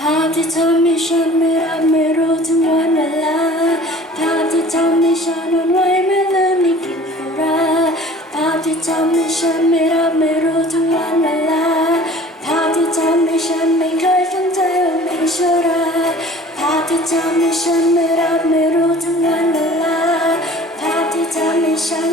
ภาพที่ทำให้ฉันไม่รับไม่รู้ถึงวันเวลาภาพที่ทำให้ฉันวันไหวไม่ลืมไม่กินสุราภาพที่ทำให้ฉันไม่รับไม่รู้ถึงวันเวลาภาพที่ทำให้ฉันไม่เคยสนใจว่าไมีชราภาพที่ทำให้ฉันไม่รับไม่รู้ถึงวันเวลาภาพที่ทำให้ฉัน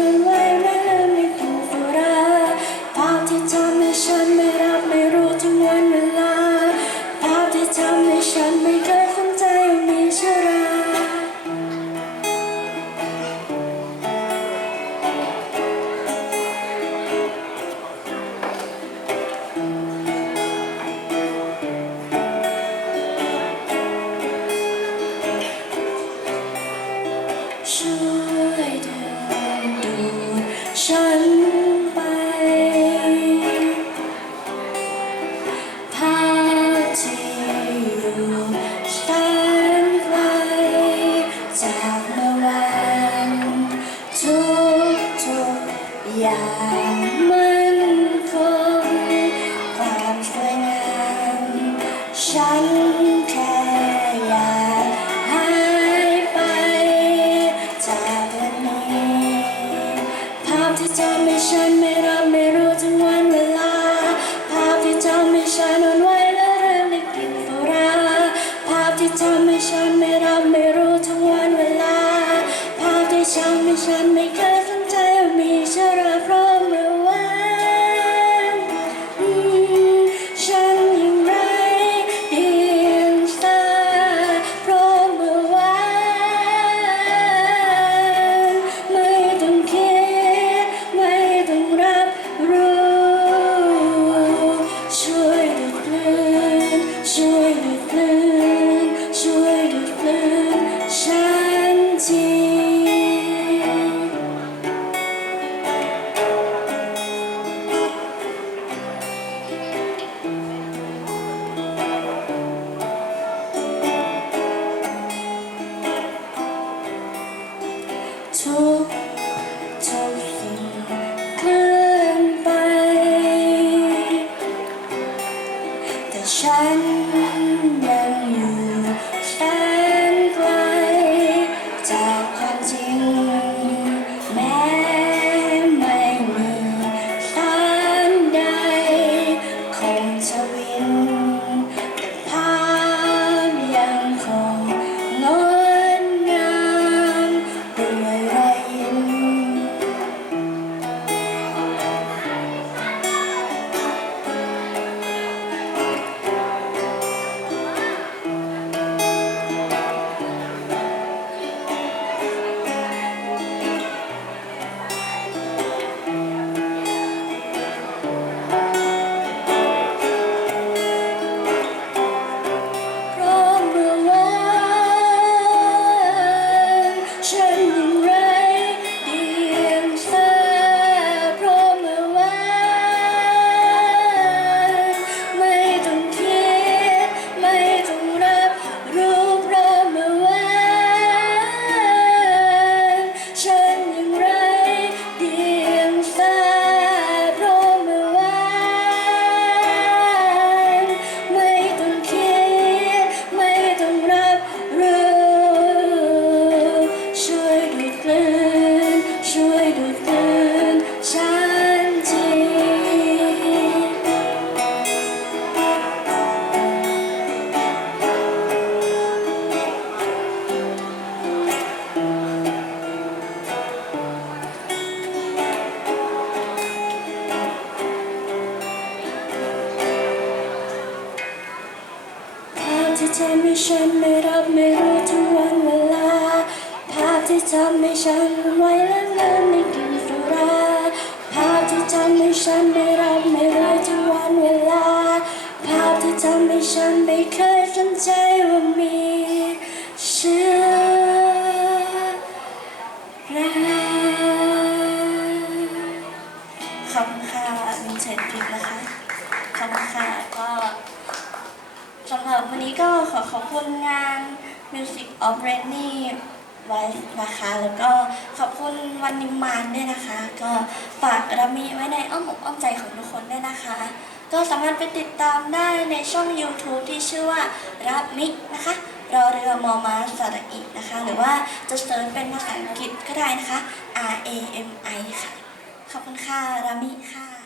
ฉันไปภาที่อยู่แสนไกลจากเมื่อวานทุกทุกๆอย่างมันคงความสวยงามฉัน ฉันไม่รับไม่รู้ถึงวันเวลา ภาพที่ทำให้ฉันหวันไหวและเริ่มได้กลิ่นโฟราภาพที่ทำให้ฉันไม่รับไม่รู้ถึงวันเวลา ภาพที่ทำให้ฉันไม่เคย ฉันยัง ที่ทำให้ฉันไม่รับไม่รู้ทุกวันเวลา ภาพที่ทำให้ฉันหวันไหวและเลินไม่กินสุราภาพที่ทำให้ฉันไม่รับไม่รู้ทุกวันเวลา ภาพที่ทำให้ฉันไม่เคยสนใจ สำหรับวันนี้ก็ขอขอบคุณงาน Music of Rainy ไว้นะคะ แล้วก็ขอบคุณวันนิมมานด้วยนะคะ ก็ฝากรามีไว้ในอ้อมอกอ้อมใจของทุกคนด้วยนะคะ ก็สามารถไปติดตามได้ในช่อง YouTube ที่ชื่อว่ารับมินะคะรอเรือมอมาสระอีนะคะ หรือว่าจะเซิร์ชเป็นภาษาอังกฤษก็ได้นะคะ R A M I ค่ะ ขอบคุณค่ะ รามิค่ะ